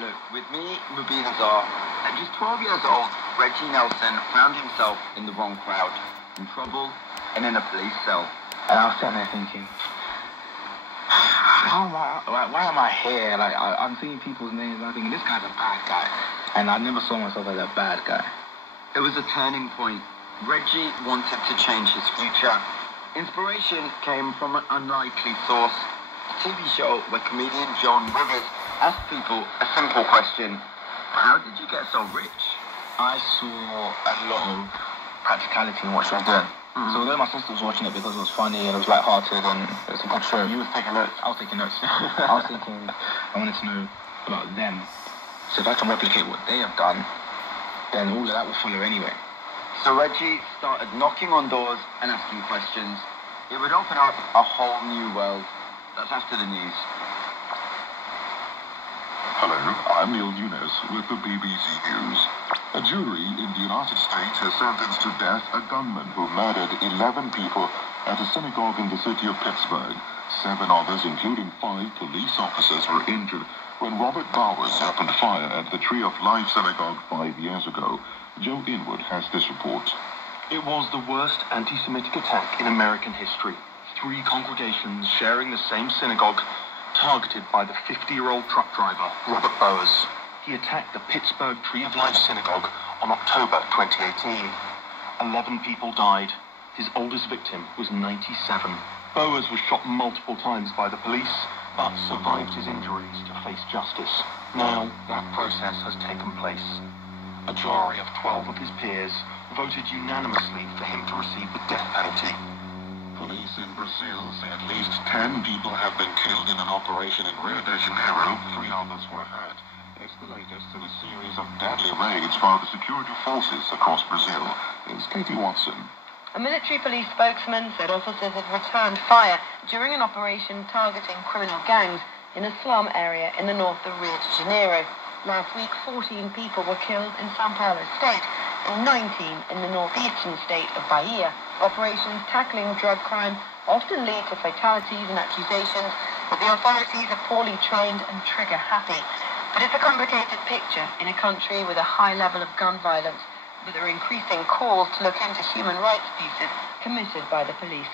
Look, with me, Mubin Azar, at just 12 years old, Reggie Nelson found himself in the wrong crowd, in trouble, and in a police cell. And I was sitting there thinking, why am I here? Like, I'm seeing people's names and I'm thinking, this guy's a bad guy. And I never saw myself as a bad guy. It was a turning point. Reggie wanted to change his future. Inspiration came from an unlikely source, a TV show where comedian John Rivers asked people a simple question: how did you get so rich? I saw a lot of practicality in what she was doing. So although my sister was watching it because it was funny and it was light-hearted and it was a good show, You was taking notes. I was taking notes. I was thinking, I wanted to know about them. So if I can replicate what they have done, then all of that will follow anyway. So Reggie started knocking on doors and asking questions. It would open up a whole new world. That's after the news. Hello, I'm Neil Nunes with the BBC News. A jury in the United States has sentenced to death a gunman who murdered 11 people at a synagogue in the city of Pittsburgh. 7 others, including 5 police officers, were injured when Robert Bowers opened fire at the Tree of Life synagogue 5 years ago. Joe Inwood has this report. It was the worst anti-Semitic attack in American history. 3 congregations sharing the same synagogue, targeted by the 50-year-old truck driver, Robert Bowers. He attacked the Pittsburgh Tree of Life synagogue on October 2018. 11 people died. His oldest victim was 97. Bowers was shot multiple times by the police, but survived his injuries to face justice. Now, that process has taken place. A jury of 12 of his peers voted unanimously for him to receive the death penalty. Police in Brazil say at least 10 people have been killed in an operation in Rio de Janeiro. 3 others were hurt. It's the latest in a series of deadly raids by the security forces across Brazil. It's Katie Watson. A military police spokesman said officers had returned fire during an operation targeting criminal gangs in a slum area in the north of Rio de Janeiro. Last week, 14 people were killed in São Paulo state and 19 in the northeastern state of Bahia. Operations tackling drug crime often lead to fatalities and accusations that the authorities are poorly trained and trigger-happy. But it's a complicated picture in a country with a high level of gun violence, with there are increasing calls to look into human rights abuses committed by the police.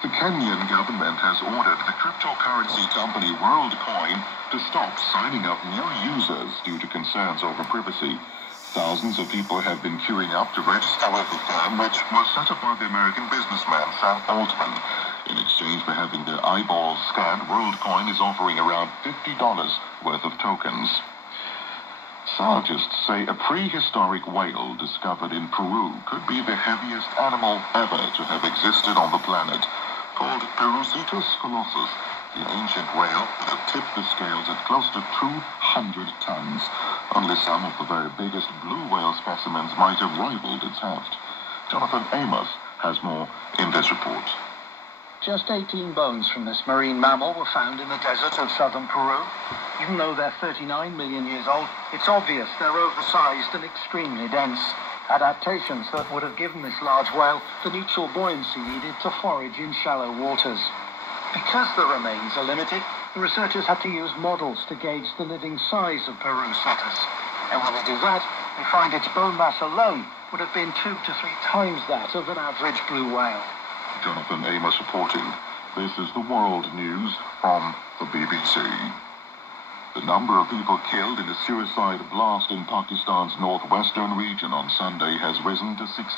The Kenyan government has ordered the cryptocurrency company WorldCoin to stop signing up new users due to concerns over privacy. Thousands of people have been queuing up to register with the firm, which was set up by the American businessman Sam Altman. In exchange for having their eyeballs scanned, WorldCoin is offering around $50 worth of tokens. Scientists say a prehistoric whale discovered in Peru could be the heaviest animal ever to have existed on the planet. Called Perusitus colossus, the ancient whale that tipped the scales at close to 200 tons. Only some of the very biggest blue whale specimens might have rivaled its heft. Jonathan Amos has more in this report. Just 18 bones from this marine mammal were found in the desert of southern Peru. Even though they're 39 million years old, it's obvious they're oversized and extremely dense. Adaptations that would have given this large whale the neutral buoyancy needed to forage in shallow waters. Because the remains are limited, the researchers had to use models to gauge the living size of Peru's otters. And when they do that, they find its bone mass alone would have been 2 to 3 times that of an average blue whale. Jonathan Amos reporting. This is the World News from the BBC. The number of people killed in a suicide blast in Pakistan's northwestern region on Sunday has risen to 63.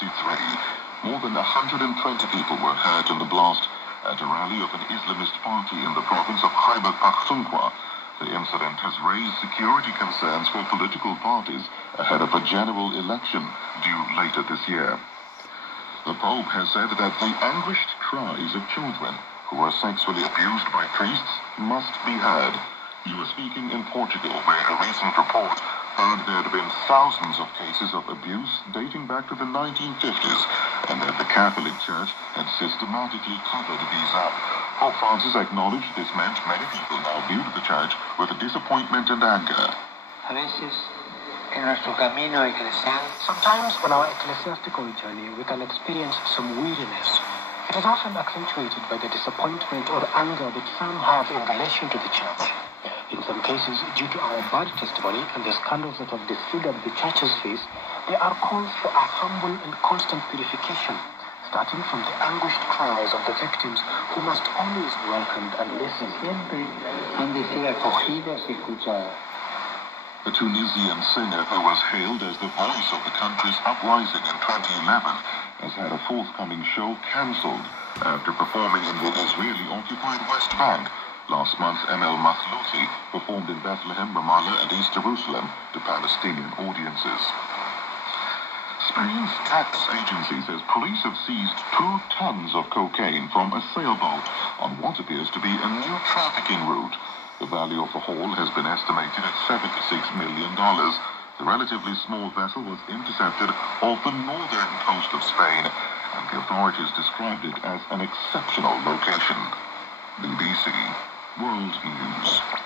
More than 120 people were hurt in the blast at a rally of an Islamist party in the province of Khyber Pakhtunkhwa. The incident has raised security concerns for political parties ahead of a general election due later this year. The Pope has said that the anguished cries of children who are sexually abused by priests must be heard. He was speaking in Portugal, where a recent report found there had been thousands of cases of abuse dating back to the 1950s, and that the Catholic Church had systematically covered these up. Pope Francis acknowledged this meant many people now viewed the Church with disappointment and anger. Sometimes on our ecclesiastical journey we can experience some weariness. It is often accentuated by the disappointment or anger that some have in relation to the Church. In some cases, cases, due to our bad testimony and the scandals that have disfigured the church's face, there are calls for a humble and constant purification, starting from the anguished cries of the victims who must always be welcomed and listened. The Tunisian singer who was hailed as the voice of the country's uprising in 2011 has had a forthcoming show cancelled after performing in the Israeli-occupied West Bank. Last month, Emel Mathlouthi performed in Bethlehem, Ramallah and East Jerusalem to Palestinian audiences. Spain's tax agency says police have seized 2 tons of cocaine from a sailboat on what appears to be a new trafficking route. The value of the haul has been estimated at $76 million. The relatively small vessel was intercepted off the northern coast of Spain, and the authorities described it as an exceptional location. BBC World News.